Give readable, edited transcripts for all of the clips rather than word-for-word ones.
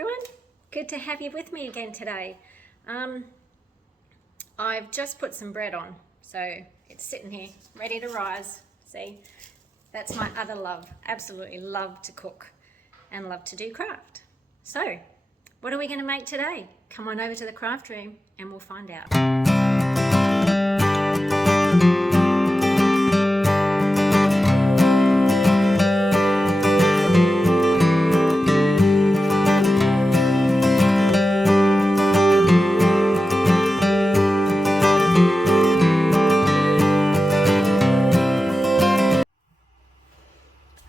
everyone, good to have you with me again today. I've just put some bread on, so it's sitting here ready to rise. See, that's my other love. Absolutely love to cook and love to do craft. So what are we going to make today? Come on over to the craft room and we'll find out.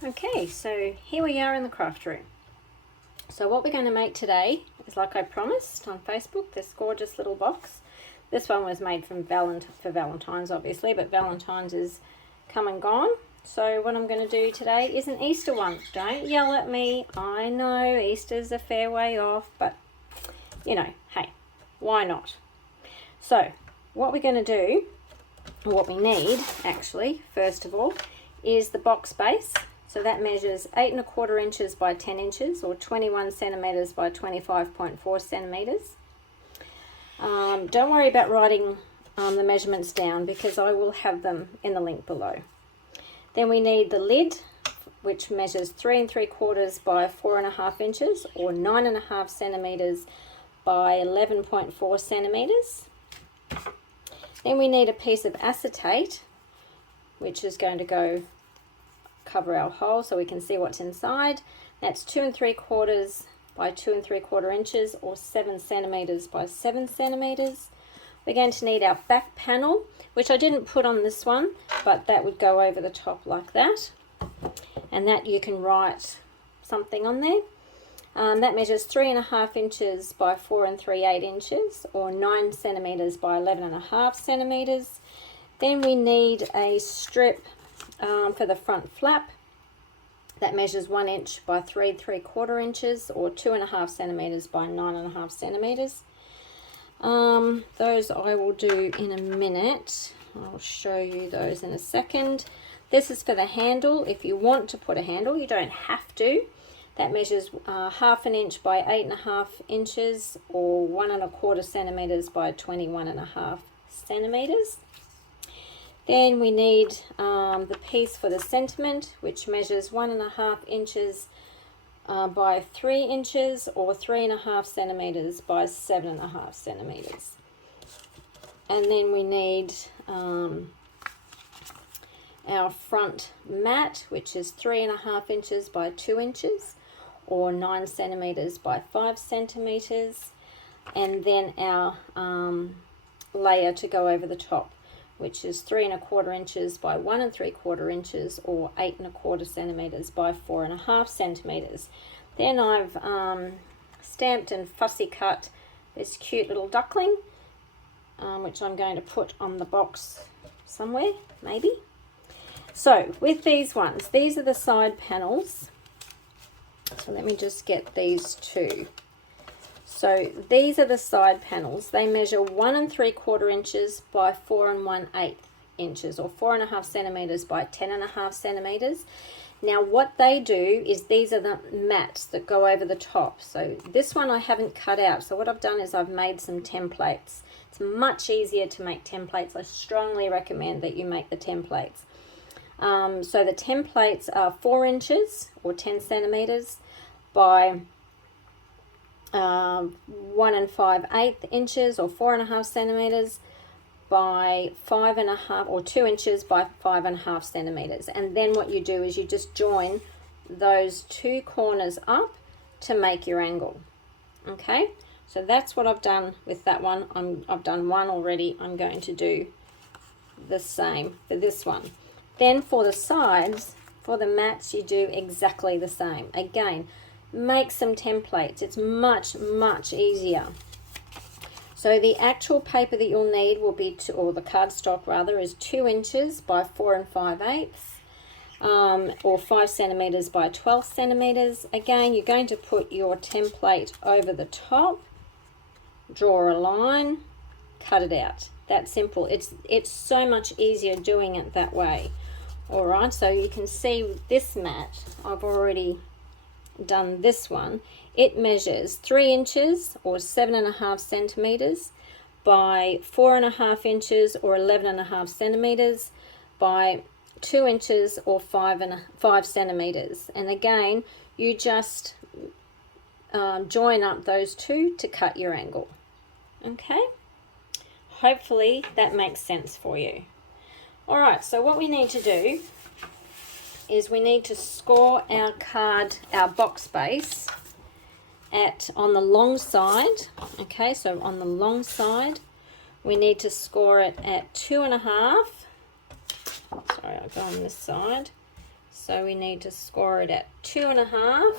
Okay, so here we are in the craft room. So what we're going to make today is, like I promised on Facebook, this gorgeous little box. This one was made for Valentine's, obviously, but Valentine's is come and gone. So what I'm going to do today is an Easter one. Don't yell at me. I know Easter's a fair way off, but you know, hey, why not? So what we're going to do, or what we need actually, first of all, is the box base. So that measures 8 1/4 inches by 10 inches, or 21 centimeters by 25.4 centimeters. Don't worry about writing the measurements down because I will have them in the link below. Then we need the lid, which measures 3 3/4 by 4.5 inches, or 9.5 centimeters by 11.4 centimeters. Then we need a piece of acetate, which is going to go cover our hole so we can see what's inside. That's 2 3/4 by 2 3/4 inches, or 7 centimeters by 7 centimeters. We're going to need our back panel, which I didn't put on this one, but that would go over the top like that, and that you can write something on there. That measures 3.5 inches by 4 3/8 inches, or 9 centimeters by 11.5 centimeters. Then we need a strip for the front flap. That measures 1 inch by 3 3/4 inches, or 2.5 centimeters by 9.5 centimeters. Those I will do in a minute. I'll show you those in a second. This is for the handle. If you want to put a handle, you don't have to. That measures 1/2 inch by 8.5 inches, or 1 1/4 centimeters by 21.5 centimeters. Then we need the piece for the sentiment, which measures 1.5 inches by 3 inches, or 3.5 centimeters by 7.5 centimeters. And then we need our front mat, which is 3.5 inches by 2 inches, or 9 centimeters by 5 centimeters. And then our layer to go over the top, which is 3 1/4 inches by 1 3/4 inches, or 8 1/4 centimeters by 4.5 centimeters. Then I've stamped and fussy cut this cute little duckling, which I'm going to put on the box somewhere, maybe. So with these ones, these are the side panels. So let me just get these two. So these are the side panels. They measure 1 3/4 inches by 4 1/8 inches, or 4.5 centimeters by 10.5 centimeters. Now what they do is, these are the mats that go over the top. So this one I haven't cut out. So what I've done is I've made some templates. It's much easier to make templates. I strongly recommend that you make the templates. So the templates are 4 inches, or 10 centimeters by 1 5/8 inches, or 4.5 centimeters by 5.5, or 2 inches by 5.5 centimeters. And then what you do is you just join those two corners up to make your angle. Okay, so that's what I've done with that one. I've done one already. I'm going to do the same for this one. Then for the sides, for the mats, you do exactly the same. Again, make some templates. It's much easier. So the actual paper that you'll need will be, or the cardstock rather, is 2 inches by 4 5/8, or 5 centimeters by 12 centimeters. Again, you're going to put your template over the top, draw a line, cut it out. That's simple. It's so much easier doing it that way. All right, so you can see this mat, I've already done this one, it measures 3 inches or 7.5 centimeters by 4.5 inches or 11.5 centimeters by 2 inches or 5 centimeters. And again, you just join up those two to cut your angle. Okay, hopefully that makes sense for you. All right, so what we need to do is we need to score our card, our box base on the long side. Okay, so on the long side we need to score it at 2.5. Sorry, I'll go on this side. So we need to score it at 2.5.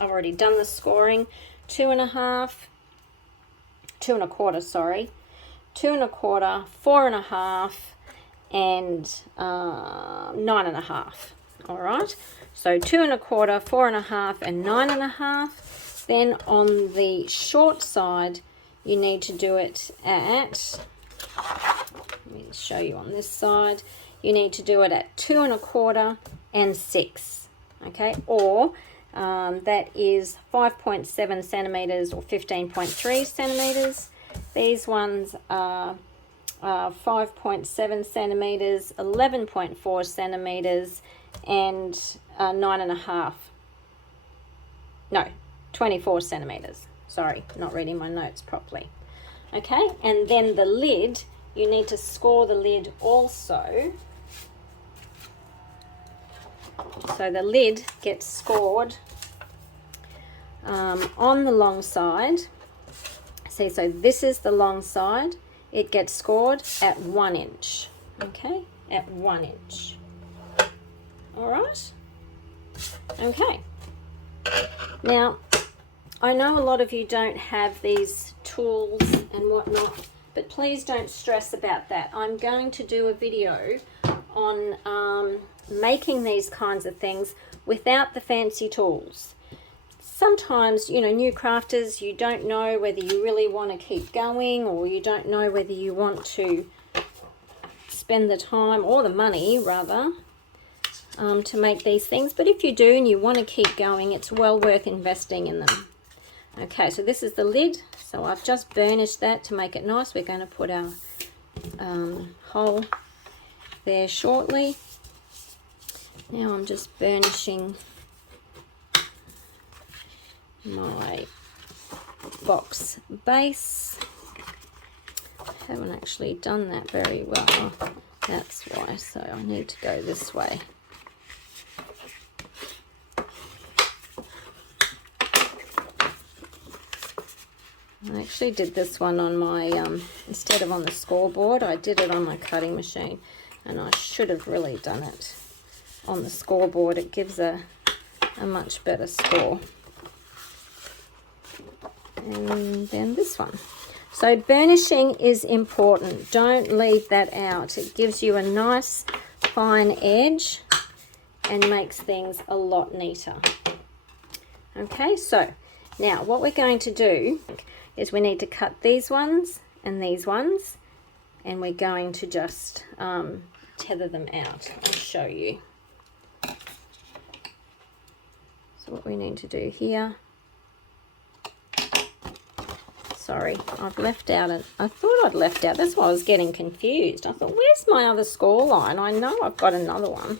I've already done the scoring. 2.5, 2.25, sorry, 2.25, 4.5, and 9.5. All right, so 2.25, 4.5, and 9.5. Then on the short side, you need to do it at, let me show you on this side, you need to do it at 2.25 and 6. Okay, or that is 5.7 centimeters or 15.3 centimeters. These ones are 5.7 centimeters, 11.4 centimeters, and 9.5. No, 24 centimeters. Sorry, not reading my notes properly. Okay, and then the lid, you need to score the lid also. So the lid gets scored on the long side. See, so this is the long side. It gets scored at 1 inch. Okay, at 1 inch. All right. Okay. Now, I know a lot of you don't have these tools and whatnot, but please don't stress about that. I'm going to do a video on making these kinds of things without the fancy tools. Sometimes, you know, new crafters, you don't know whether you really want to keep going, or you don't know whether you want to spend the time or the money rather to make these things. But if you do and you want to keep going, it's well worth investing in them. Okay, so this is the lid. So I've just burnished that to make it nice. We're going to put our hole there shortly. Now I'm just burnishing my box base. I haven't actually done that very well. That's why, so I need to go this way. I actually did this one on my, instead of on the scoreboard, I did it on my cutting machine, and I should have really done it on the scoreboard. It gives a much better score. And then this one. So burnishing is important. Don't leave that out. It gives you a nice fine edge and makes things a lot neater. Okay, so now what we're going to do is we need to cut these ones, and we're going to just tether them out. I'll show you. So what we need to do here, sorry, I've left out it. I thought I'd left out, that's why I was getting confused. I thought, where's my other score line? I know I've got another one.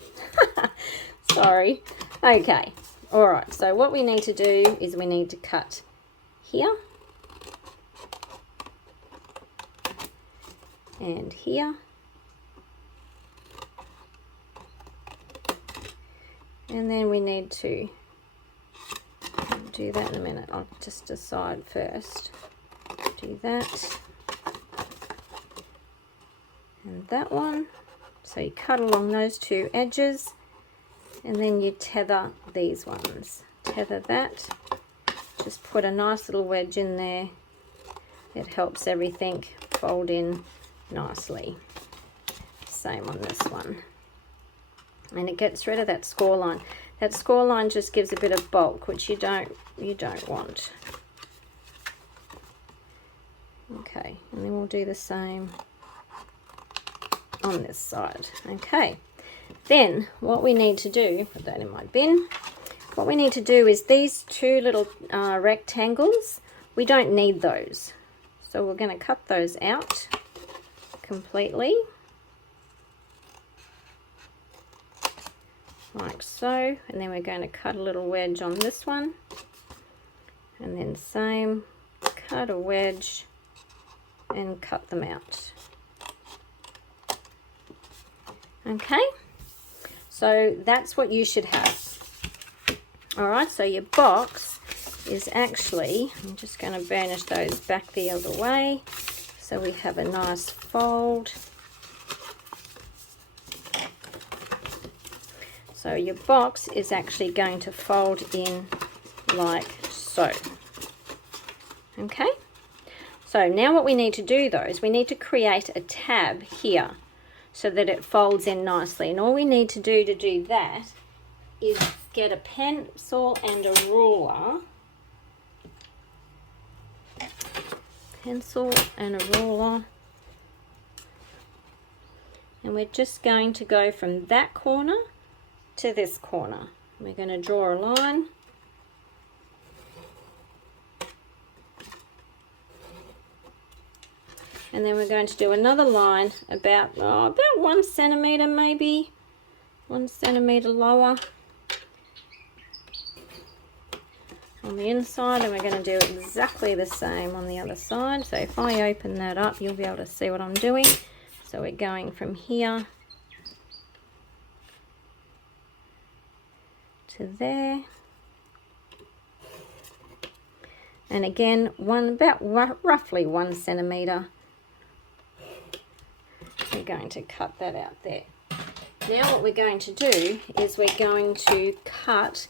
Sorry. Okay, all right, so what we need to do is we need to cut here and here, and then we need to do that in a minute. I'll just decide first. Do that and that one. So you cut along those two edges, and then you tether these ones. Tether that. Just put a nice little wedge in there. It helps everything fold in nicely. Same on this one. And it gets rid of that score line. That score line just gives a bit of bulk, which you don't want. Okay, and then we'll do the same on this side. Okay, then what we need to do, put that in my bin, what we need to do is these two little rectangles, we don't need those. So we're going to cut those out completely. Like so. And then we're going to cut a little wedge on this one. And then same, cut a wedge and cut them out. Okay, so that's what you should have. All right, so your box is actually, I'm just going to burnish those back the other way so we have a nice fold. So your box is actually going to fold in like so. Okay, so now what we need to do though is we need to create a tab here so that it folds in nicely, and all we need to do that is get a pencil and a ruler. Pencil and a ruler, and we're just going to go from that corner to this corner. We're going to draw a line. And then we're going to do another line about 1 centimetre, maybe 1 centimetre lower on the inside, and we're going to do exactly the same on the other side. So if I open that up, you'll be able to see what I'm doing. So we're going from here to there, and again roughly 1 centimetre. We're going to cut that out there. Now what we're going to do is we're going to cut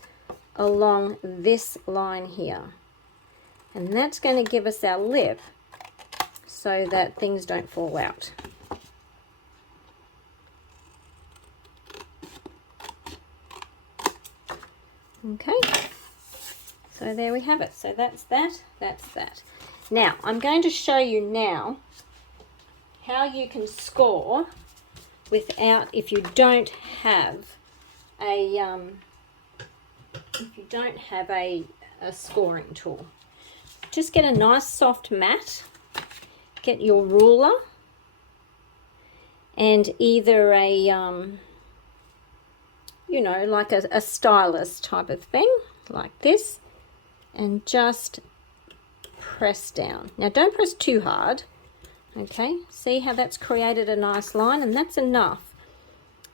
along this line here, and that's going to give us our lip so that things don't fall out. Okay, so there we have it. So that's that, that's that. Now I'm going to show you now how you can score without, if you don't have a scoring tool. Just get a nice soft mat, get your ruler, and either a you know, like a stylus type of thing, like this, and just press down. Now don't press too hard. Okay, see how that's created a nice line, and that's enough.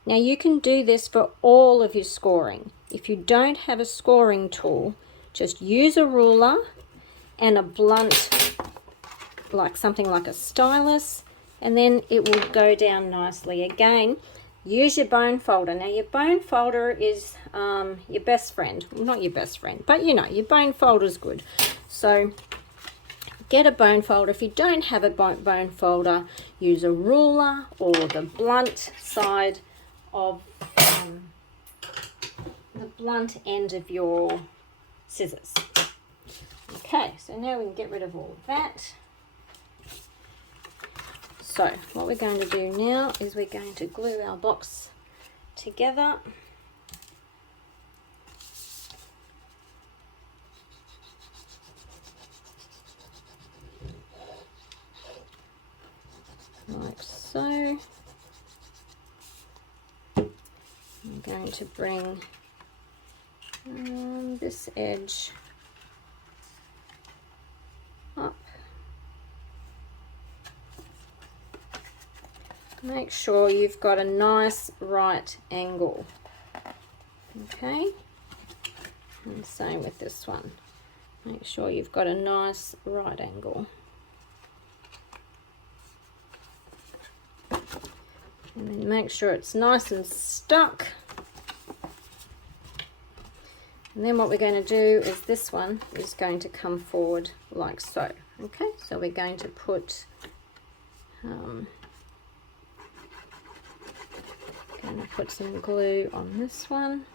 Now you can do this for all of your scoring. If you don't have a scoring tool, just use a ruler and a blunt, like something like a stylus, and then it will go down nicely. Again, use your bone folder. Now your bone folder is your best friend. Well, not your best friend, but you know, your bone folder is good. So get a bone folder. If you don't have a bone folder, use a ruler or the blunt side of the blunt end of your scissors. Okay, so now we can get rid of all of that. So what we're going to do now is we're going to glue our box together. Like so. I'm going to bring this edge up. Make sure you've got a nice right angle. Okay, and same with this one. Make sure you've got a nice right angle. And then make sure it's nice and stuck. And then what we're going to do is this one is going to come forward like so. Okay, so we're going to put some glue on this one.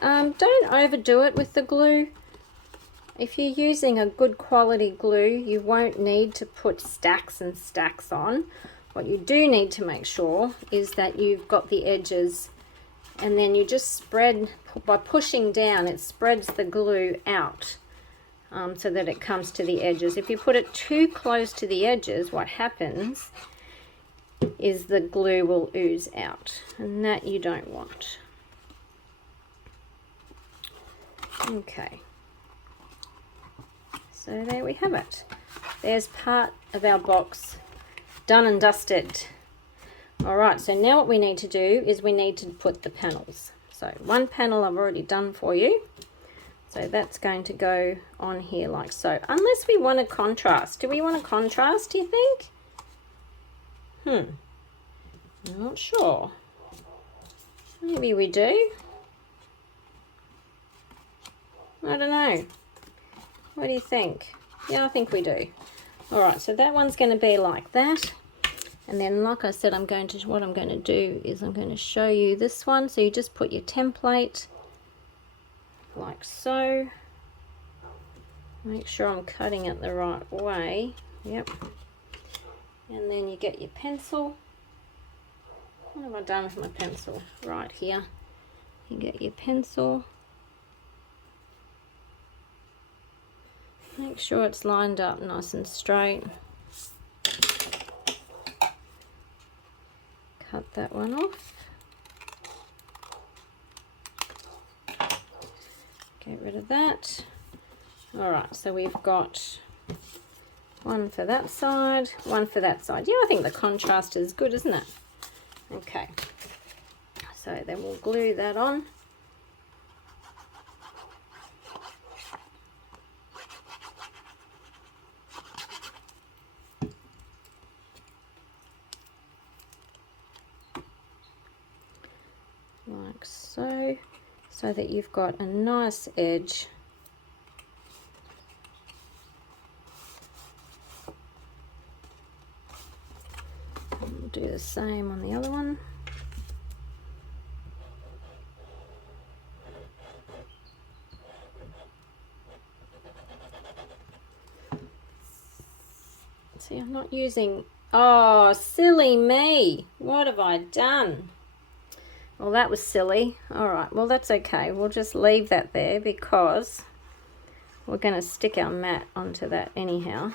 Don't overdo it with the glue. If you're using a good quality glue, you won't need to put stacks and stacks on. What you do need to make sure is that you've got the edges and then you just spread, by pushing down, it spreads the glue out so that it comes to the edges. If you put it too close to the edges, what happens is the glue will ooze out, and that you don't want. Okay, so there we have it. There's part of our box done and dusted. Alright, so now what we need to do is we need to put the panels. So one panel I've already done for you. So that's going to go on here like so. Unless we want a contrast. Do we want a contrast, do you think? I'm not sure. Maybe we do. I don't know. What do you think? Yeah, I think we do. Alright, so that one's going to be like that. And then, like I said, what I'm going to do is I'm going to show you this one. So you just put your template like so. Make sure I'm cutting it the right way. Yep. And then you get your pencil. What have I done with my pencil? Right here. You get your pencil. Make sure it's lined up nice and straight. Cut that one off. Get rid of that. Alright, so we've got one for that side, one for that side. Yeah, I think the contrast is good, isn't it? Okay, so then we'll glue that on. Like so, so that you've got a nice edge. We'll do the same on the other one. See, I'm not using, oh, silly me, what have I done? Well, that was silly. Alright, well that's okay. We'll just leave that there because we're going to stick our mat onto that anyhow.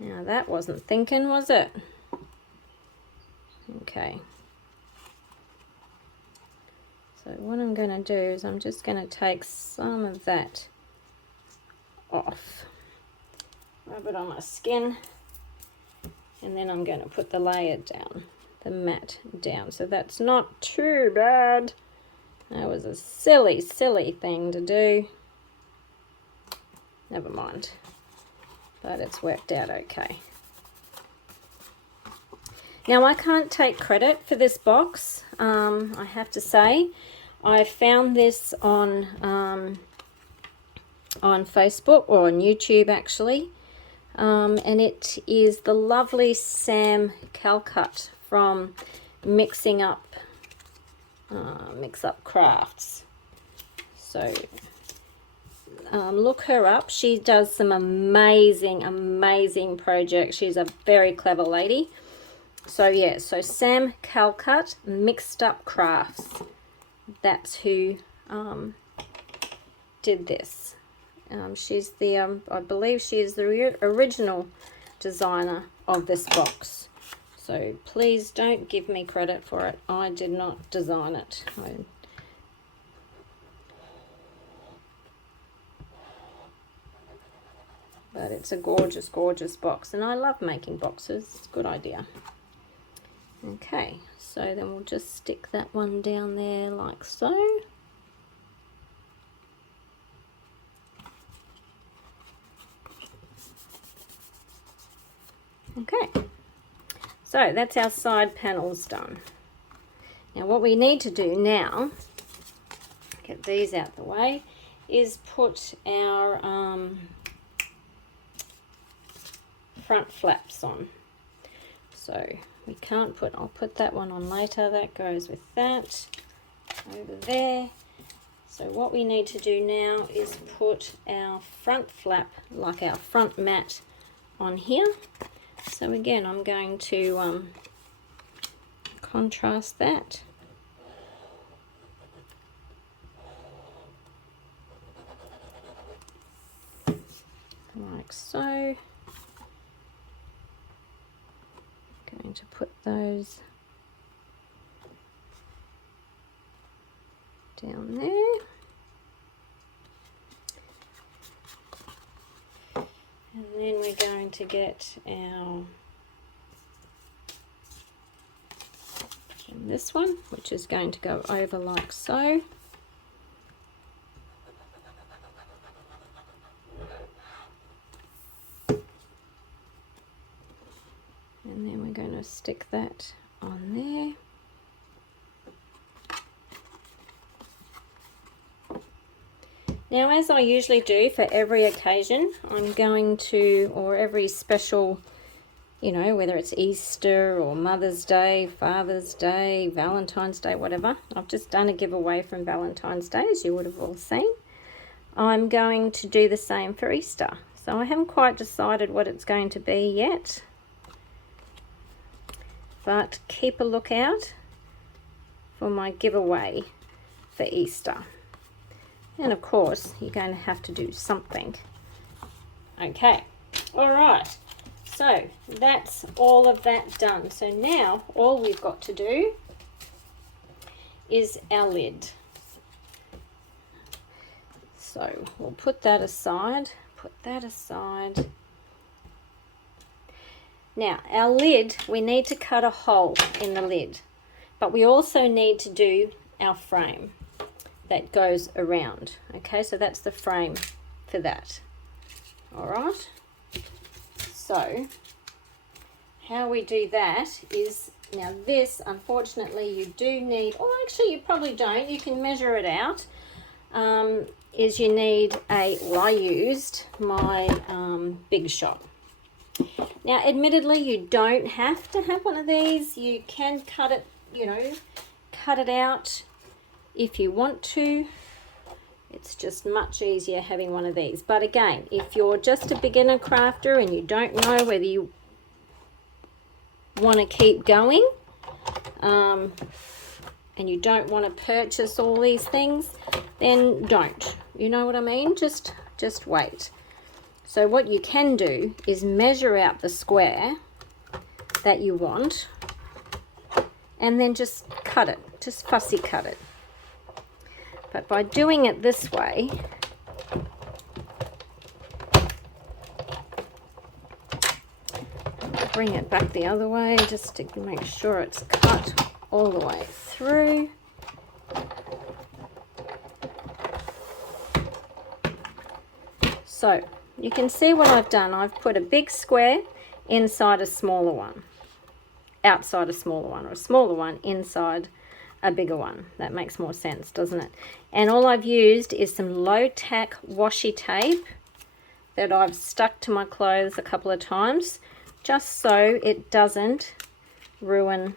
Now that wasn't thinking, was it? Okay. So what I'm going to do is I'm just going to take some of that off. Rub it on my skin. And then I'm going to put the layer down. The mat down, so that's not too bad. That was a silly thing to do. Never mind, but it's worked out okay. Now I can't take credit for this box. I have to say, I found this on Facebook or on YouTube actually, and it is the lovely Sam Calcutt from Mix Up Crafts. So look her up. She does some amazing projects. She's a very clever lady. So yeah, so Sam Calcutt, Mixed Up Crafts. That's who did this. She's the I believe she is the original designer of this box. So please don't give me credit for it. I did not design it. But it's a gorgeous box, and I love making boxes. It's a good idea. Okay, so then we'll just stick that one down there like so. Okay. So that's our side panels done. Now what we need to do now, get these out the way, is put our front flaps on. So we can't put, I'll put that one on later, that goes with that over there. So what we need to do now is put our front flap, like our front mat, on here. So again, I'm going to contrast that. Like so. Going to put those down there. And then we're going to get our this one, which is going to go over like so. And then we're going to stick that on there. Now, as I usually do for every occasion, I'm going to, or every special, you know, whether it's Easter or Mother's Day, Father's Day, Valentine's Day, whatever. I've just done a giveaway from Valentine's Day, as you would have all seen. I'm going to do the same for Easter. So I haven't quite decided what it's going to be yet. But keep a lookout for my giveaway for Easter. And of course, you're going to have to do something. Okay, all right. So that's all of that done. So now all we've got to do is our lid. So we'll put that aside, Now, our lid, we need to cut a hole in the lid, but we also need to do our frame that goes around. Okay, so that's the frame for that. All right. So how we do that is, now this, unfortunately, you do need, or actually you probably don't, you can measure it out, is you need well, I used my Big Shot. Now, admittedly, you don't have to have one of these. You can cut it, you know, cut it out if you want to. It's just much easier having one of these. But again, if you're just a beginner crafter and you don't know whether you want to keep going, and you don't want to purchase all these things, then don't. You know what I mean? Just wait. So what you can do is measure out the square that you want and then just cut it, just fussy cut it. But by doing it this way, bring it back the other way just to make sure it's cut all the way through. So you can see what I've done. I've put a big square inside a smaller one, outside a smaller one, or a smaller one inside a bigger one. That makes more sense, doesn't it? And all I've used is some low tack washi tape that I've stuck to my clothes a couple of times, just so it doesn't ruin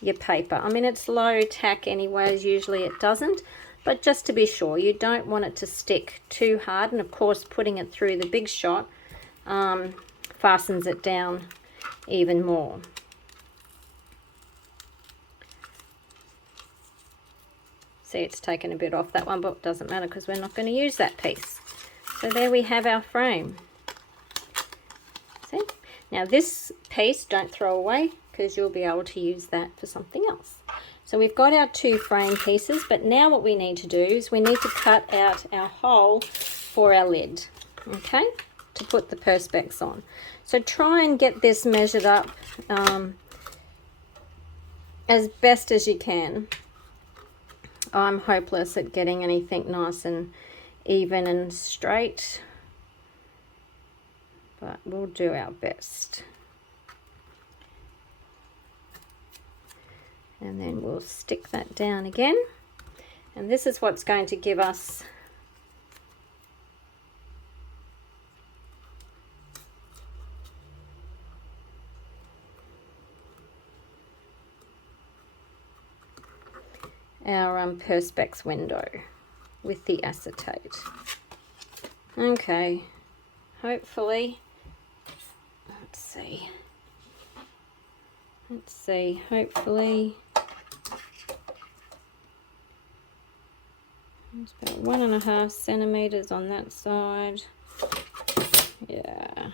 your paper. I mean, it's low tack anyways, usually it doesn't, but just to be sure, you don't want it to stick too hard. And of course, putting it through the Big Shot fastens it down even more. See, it's taken a bit off that one, but it doesn't matter because we're not going to use that piece. So there we have our frame. See? Now this piece, don't throw away because you'll be able to use that for something else. So we've got our two frame pieces, but now what we need to do is we need to cut out our hole for our lid, okay, to put the Perspex on. So try and get this measured up as best as you can. I'm hopeless at getting anything nice and even and straight, but we'll do our best. And then we'll stick that down again. And this is what's going to give us our Perspex window with the acetate. Okay, hopefully, let's see, hopefully It's about 1.5 centimeters on that side. Yeah,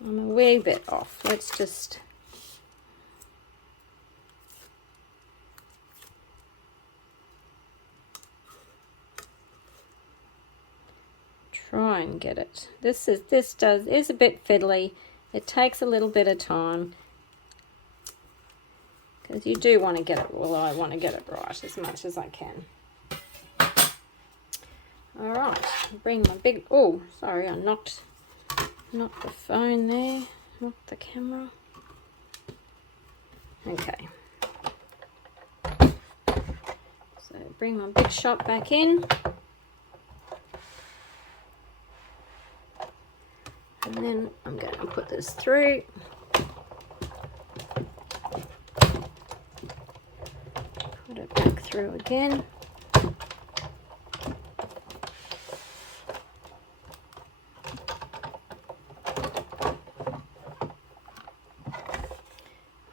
I'm a wee bit off. Let's just try and get it. This is a bit fiddly. It takes a little bit of time because you do want to get it. Well, I want to get it right as much as I can. All right, bring my big. Oh, sorry, I knocked the phone there. Knocked the camera. Okay. So bring my big shot back in. And then I'm going to put this through. Put it back through again.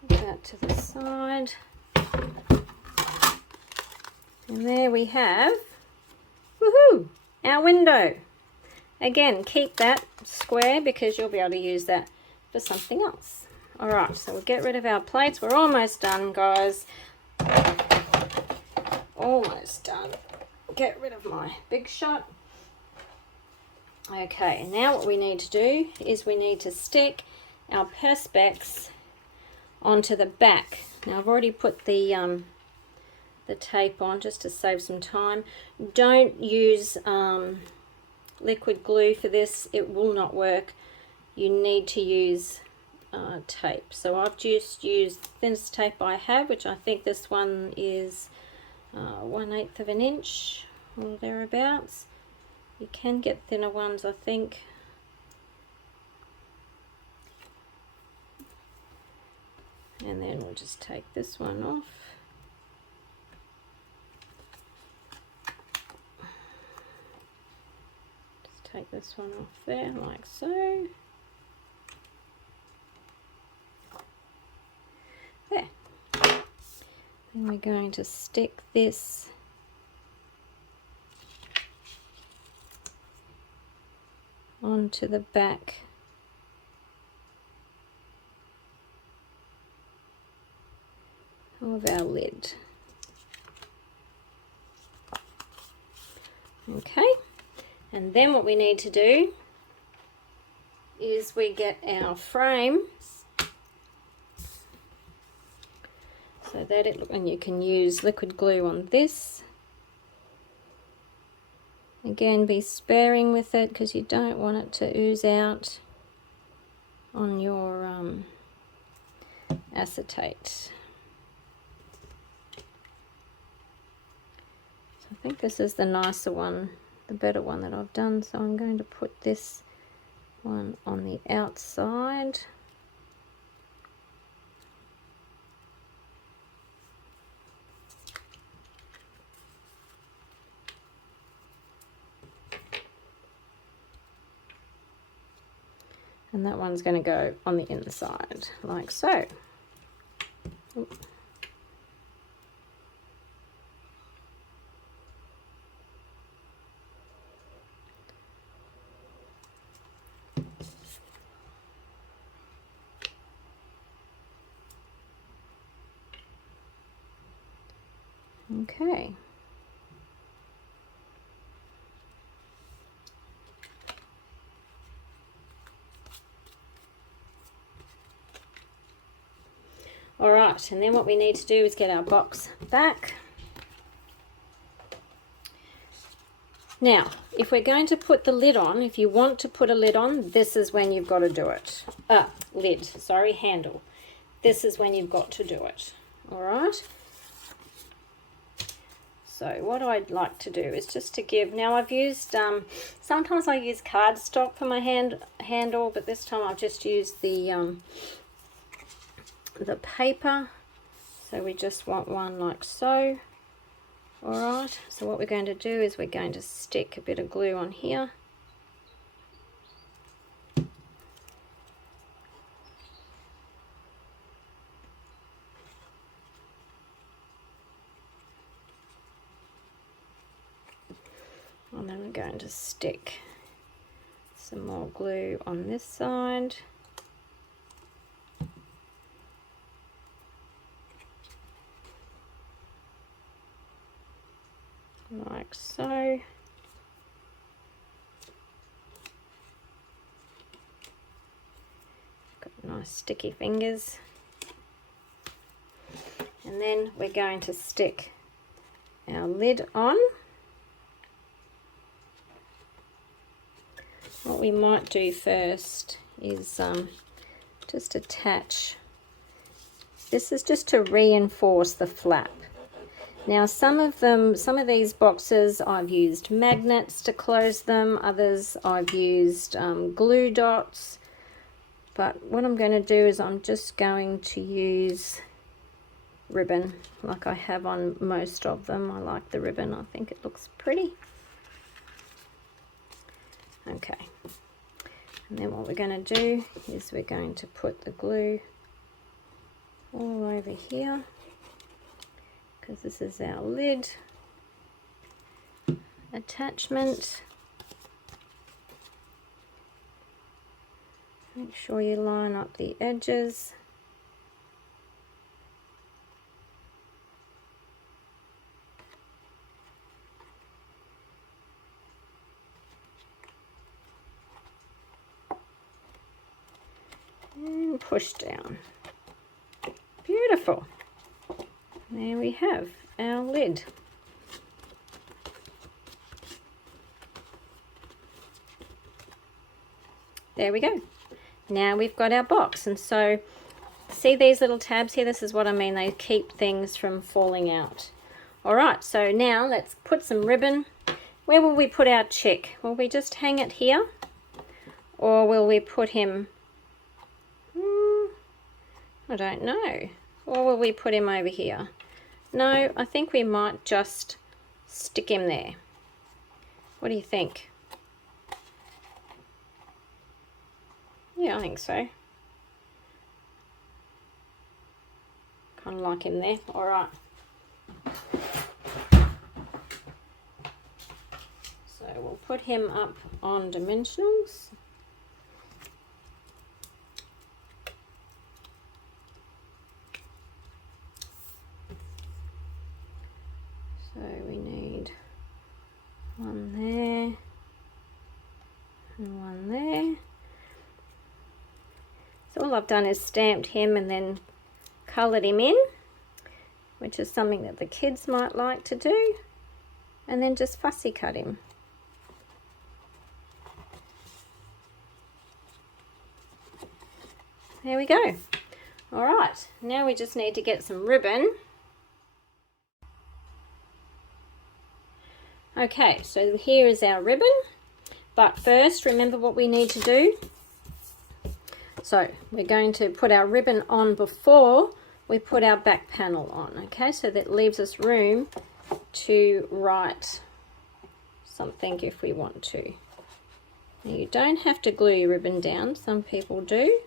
Put that to the side. And there we have, woohoo, our window. Again, keep that square because you'll be able to use that for something else. All right, so we'll get rid of our plates. We're almost done, guys. Almost done. Get rid of my big shot. Okay, now what we need to do is we need to stick our Perspex onto the back. Now I've already put the tape on just to save some time. Don't use liquid glue for this. It will not work. You need to use tape. So I've just used the thinnest tape I have, which I think this one is 1/8 of an inch or thereabouts. You can get thinner ones, I think. And then we'll just take this one off. Take this one off there like so. There. Then we're going to stick this onto the back of our lid. Okay. And then what we need to do is we get our frame so that and you can use liquid glue on this. Again, be sparing with it because you don't want it to ooze out on your acetate. So I think this is the nicer one, the better one that I've done, so I'm going to put this one on the outside. And that one's going to go on the inside, like so. Ooh. Okay. All right, and then what we need to do is get our box back. Now, if we're going to put the lid on, if you want to put a lid on, this is when you've got to do it. Lid, sorry, handle. This is when you've got to do it. All right. So what I'd like to do is just to give, now I've used, sometimes I use cardstock for my handle, but this time I've just used the paper. So we just want one like so. All right, so what we're going to do is we're going to stick a bit of glue on here. And we're going to stick some more glue on this side. Like so. Got nice sticky fingers. And then we're going to stick our lid on. What we might do first is just attach. This is just to reinforce the flap. Now some of these boxes I've used magnets to close them, others I've used glue dots, but what I'm going to do is I'm just going to use ribbon like I have on most of them. I like the ribbon, I think it looks pretty. Okay, and then what we're going to do is we're going to put the glue all over here, because this is our lid attachment. Make sure you line up the edges. And push down. Beautiful. There we have our lid. There we go. Now we've got our box, and so see these little tabs here? This is what I mean, they keep things from falling out. Alright, so now let's put some ribbon. Where will we put our chick? Will we just hang it here? Or will we put him, I don't know. Or will we put him over here? No, I think we might just stick him there. What do you think? Yeah, I think so. Kind of like him there. All right. So we'll put him up on dimensionals. So we need one there and one there. So all I've done is stamped him and then coloured him in, which is something that the kids might like to do, and then just fussy cut him. There we go. All right, now we just need to get some ribbon. Okay, so here is our ribbon, but first remember what we need to do. So we're going to put our ribbon on before we put our back panel on, okay? So that leaves us room to write something if we want to. Now you don't have to glue your ribbon down, some people do,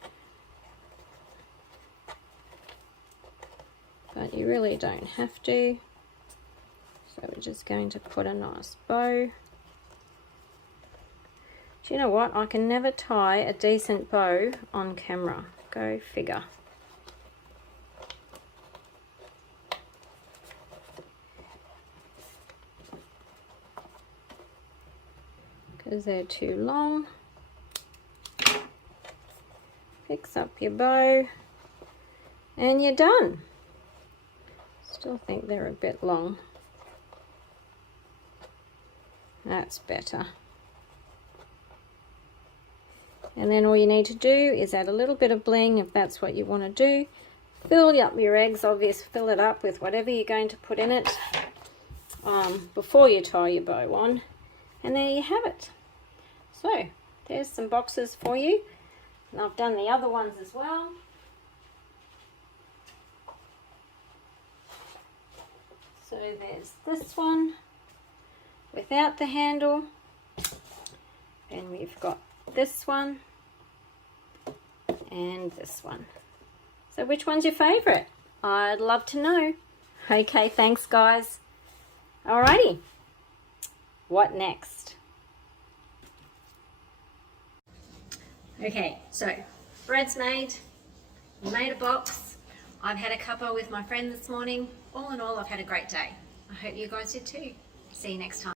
but you really don't have to. So we're just going to put a nice bow. Do you know what? I can never tie a decent bow on camera. Go figure. Because they're too long. Fix up your bow and you're done. Still think they're a bit long. That's better. And then all you need to do is add a little bit of bling if that's what you want to do. Fill up your eggs, obviously fill it up with whatever you're going to put in it before you tie your bow on. And there you have it. So there's some boxes for you. And I've done the other ones as well. So there's this one without the handle, and we've got this one and this one. So which one's your favourite? I'd love to know. Okay, thanks guys. Alrighty, what next? Okay, so bread's made. We made a box. I've had a cuppa with my friend this morning. All in all, I've had a great day. I hope you guys did too. See you next time.